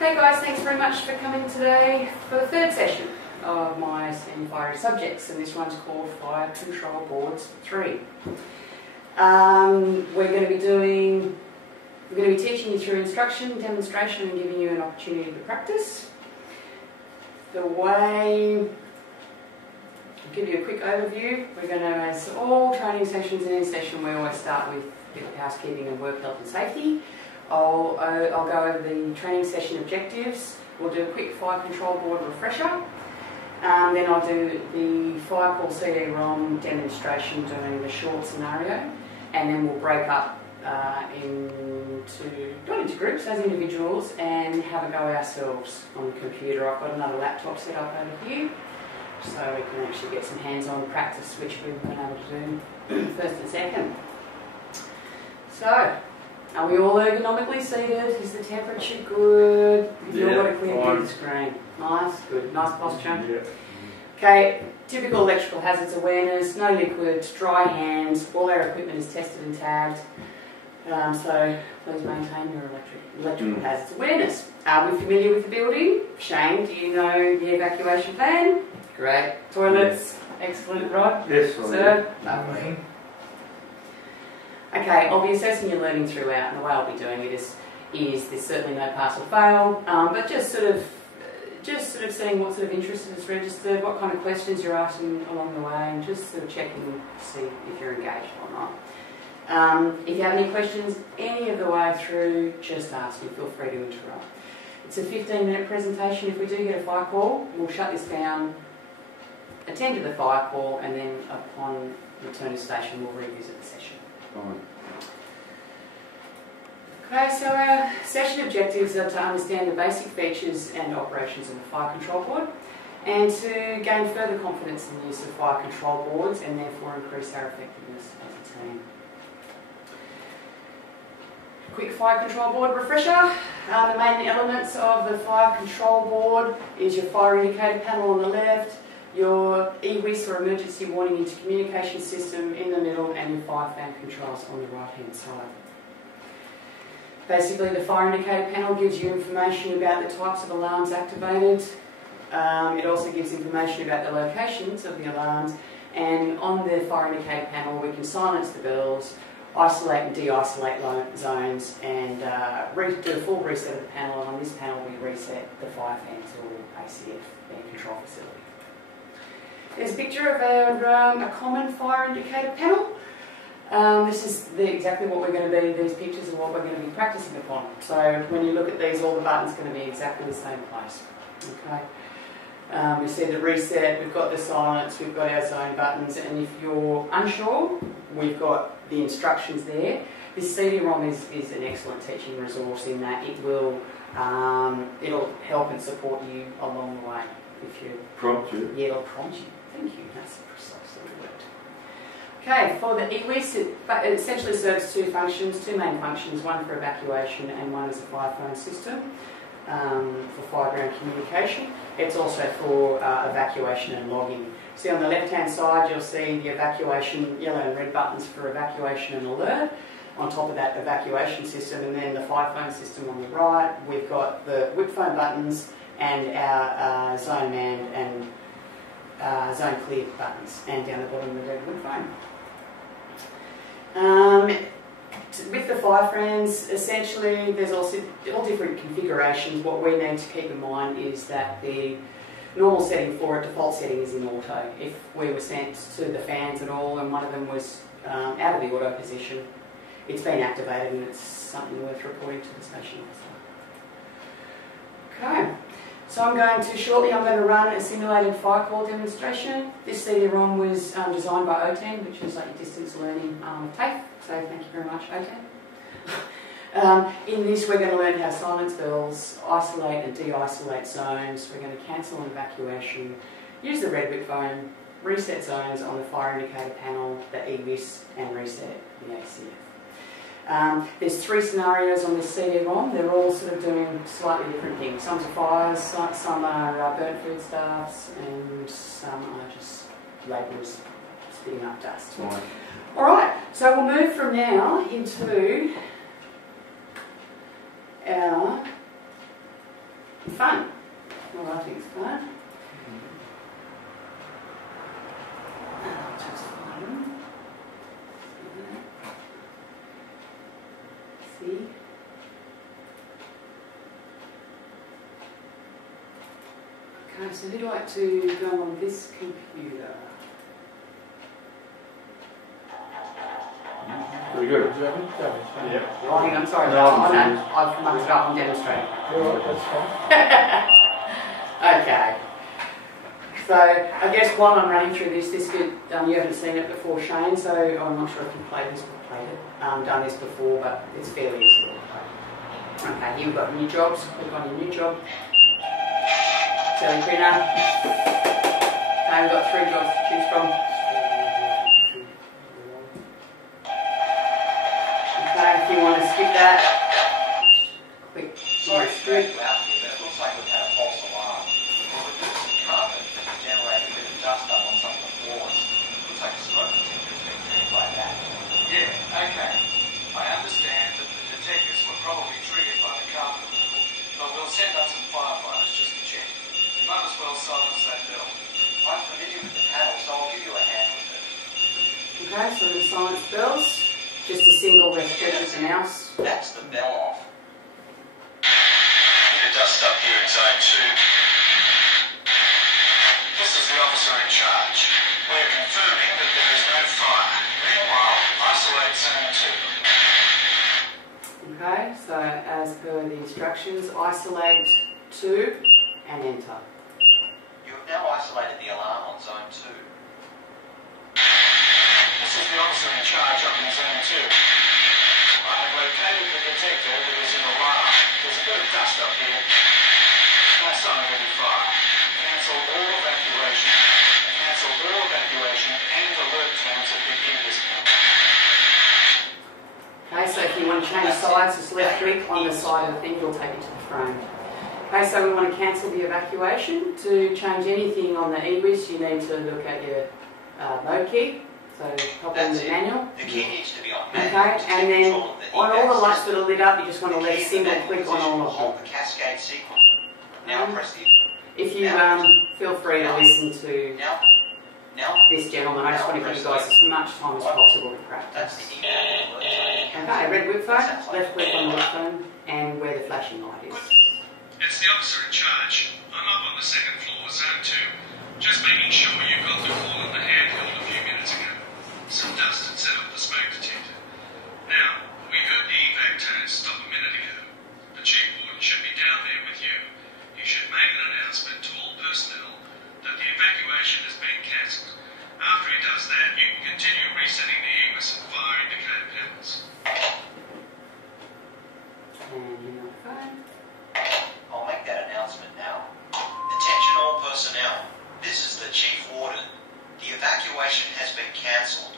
Okay guys, thanks very much for coming today for the third session of my STEM fire subjects, and this one's called Fire Control Boards 3. We're going to be teaching you through instruction, demonstration, and giving you an opportunity to practice. I'll give you a quick overview. We're going to, as all training sessions in any session, we always start with a bit of housekeeping and work health and safety. I'll go over the training session objectives. We'll do a quick fire control board refresher. Then I'll do the fire call CD-ROM demonstration doing the short scenario, and then we'll break up not into groups as individuals and have a go ourselves on the computer. I've got another laptop set up over here, so we can actually get some hands-on practice, which we've been able to do first and second. So, are we all ergonomically seated? Is the temperature good? Have you all got a clear view of the screen? Nice, good. Nice posture. Yeah. Okay, typical electrical hazards awareness, no liquids, dry hands, all our equipment is tested and tagged. So please maintain your electrical hazards awareness. Are we familiar with the building? Shane, do you know the evacuation plan? Great. Toilets? Excellent, Rod? Yes, Sir? Lovely. Okay, I'll be assessing your learning throughout, and the way I'll be doing it is there's certainly no pass or fail, but just sort of seeing what sort of interest is registered, what kind of questions you're asking along the way, and just sort of checking to see if you're engaged or not. If you have any questions any of the way through, just ask me, feel free to interrupt. It's a 15-minute presentation. If we do get a fire call, we'll shut this down, attend to the fire call, and then upon return to station, we'll revisit the session. Okay, so our session objectives are to understand the basic features and operations of the fire control board, and to gain further confidence in the use of fire control boards and therefore increase our effectiveness as a team. Quick fire control board refresher. The main elements of the fire control board is your fire indicator panel on the left, your EWIS or emergency warning intercommunication system in the middle, and your fire fan controls on the right hand side. Basically, the fire indicator panel gives you information about the types of alarms activated. It also gives information about the locations of the alarms, and on the fire indicator panel we can silence the bells, isolate and de-isolate zones, and do a full reset of the panel. And on this panel we reset the fire fans or ACF, air control facility. There's a picture of a common fire indicator panel. This is exactly what we're going to be, these pictures are what we're going to be practicing upon. So when you look at these, all the buttons are going to be exactly the same place. Okay. We see the reset, we've got the silence, we've got our zone buttons, and if you're unsure, we've got the instructions there. This CD-ROM is an excellent teaching resource in that it'll help and support you along the way. If you prompt you. Yeah, it'll prompt you. Thank you, that's precisely the word. Okay, for the EWIS, it essentially serves two main functions, one for evacuation and one as a fire phone system for fire ground communication. It's also for evacuation and logging. See on the left-hand side, you'll see the evacuation, yellow and red buttons for evacuation and alert. On top of that, evacuation system, and then the fire phone system on the right. We've got the whip phone buttons and our zone manned and zone clear buttons, and down the bottom the red whip phone. With the fire fans, essentially there's also all different configurations. What we need to keep in mind is that the normal setting for it, default setting, is in auto. If we were sent to the fans at all and one of them was out of the auto position, it's been activated and it's something worth reporting to the station officer. Okay. So I'm going to run a simulated fire call demonstration. This CD-ROM was designed by OTAN, which is like your distance learning TAFE, so thank you very much, OTAN. In this we're going to learn how to silence bells, isolate and de-isolate zones. We're going to cancel an evacuation, use the red whip phone, reset zones on the fire indicator panel, the EWIS, and reset the ACF. There's three scenarios on this CD-ROM. They're all sort of doing slightly different things. Some are fires, some are burnt foodstuffs, and some are just labourers spitting up dust. Right. Alright, so we'll move from now into our fun. Well, I think it's fun. Just fun. See? Okay, so who'd like to go on this computer? Very good. Yeah. Oh, hang on, I'm sorry. No, Oh, no, I've mucked it up. I'm demonstrating. That's fine. Okay. So I guess while I'm running through this could, you haven't seen it before, Shane, so I'm not sure if you've played this or done this before, but it's fairly easy to play. Okay, here we've got new jobs. Click on your new job. Tele printer. Okay, we've got 3 jobs to choose from. Okay, if you want to skip that, click Sorry, skip. it looks like we've had a false alarm. We've got some carpet that generated a bit of dust up on some of the floors. Looks like a smoke detector has been triggered by that. Yeah, okay. I understand that the detectors were probably triggered by the carpet removal, but we'll send up some firefighters just to check. You might as well silence that bell. I'm familiar with the panel, so I'll give you a hand with it. Okay, so the silence bells. Just a single left click with the mouse. That's the bell off. The dust up here in Zone 2. This is the officer in charge. We're confirming that there is no fire. Meanwhile, isolate Zone 2. Okay, so as per the instructions, isolate 2 and enter. You have now isolated the alarm on Zone 2. This is the officer in charge up in Zone 2. I have located the detector that is in alarm. There's a bit of dust up here. No sign of any fire. Cancel all evacuation. Cancel all evacuation and alert times at begin discount. Okay, so if you want to change sides, just left click on the side of the thing, it'll take you to the frame. Okay, so we want to cancel the evacuation. To change anything on the EWIS, you need to look at your mode key. So pop in the manual. The key needs to be on manual. Okay, and then on all the lights that are lit up, you just want to left single click on all of Hold them. the cascade sequence. Now press the... If you feel free to listen to Now, this gentleman, I just want to give you guys as much time as possible to that's practice. the email alert tone. Okay, red whip phone, left click on the whip phone, and where the flashing light is. It's the officer in charge. I'm up on the second floor, Zone 2. Just making sure you got the call on the handheld a few minutes ago. Some dust had set off the smoke detector. Now, we heard the evac tones stop a minute ago. The chief warden should be down there with you. You should make an announcement to all personnel that the evacuation has been cancelled. After he does that, you can continue resetting the EWIS and fire indicator panels. And hang on the phone. I'll make that announcement now. Attention all personnel. This is the chief warden. The evacuation has been cancelled.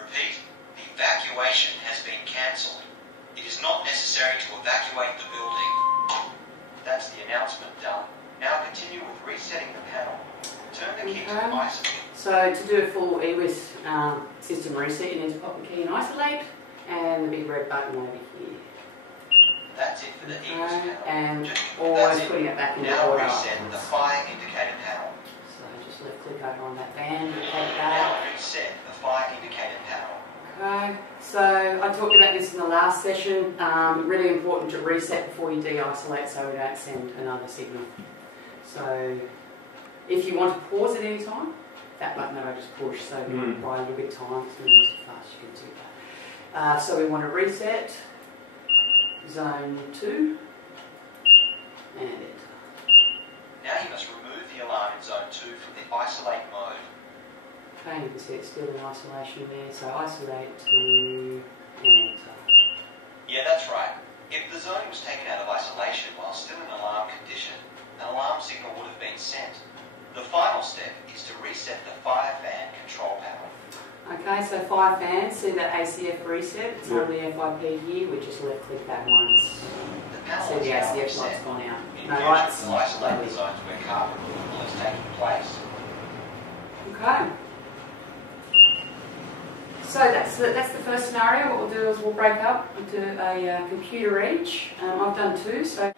Repeat, the evacuation has been cancelled. It is not necessary to evacuate the building. That's the announcement done. Now continue with resetting the panel. Turn the key to isolate. So to do a full EWIS system reset, you need to pop the key in isolate and the big red button over here. That's it for the EWIS panel. And Just- always that's it. putting it back into Now order. reset the fire indicator panel. So just left click over on that band, take Now that. reset the fire indicator panel. Okay, so I talked about this in the last session. Really important to reset before you de-isolate so we don't send another signal. So if you want to pause at any time, that button that I just pushed, so if you want to buy a little bit of time, it's moving so fast, you can do that. So we want to reset Zone 2 and enter. Now you must remove the alarm in Zone 2 from the isolate mode. Okay, you can see it's still in isolation there, so isolate to and enter. Yeah, that's right. If the zoning was taken out of isolation while still in alarm condition, an alarm signal would have been sent. The final step is to reset the fire fan control panel. Okay, so fire fans, see that ACF reset, it's on the FIP here, we just left click that once. The panel See is the now ACF reset. light's gone out. In No future, lights, we'll isolate lovely. the zones where carpet removal is taking place. Okay. So that's the first scenario. What we'll do is we'll break up into a computer each. I've done 2, so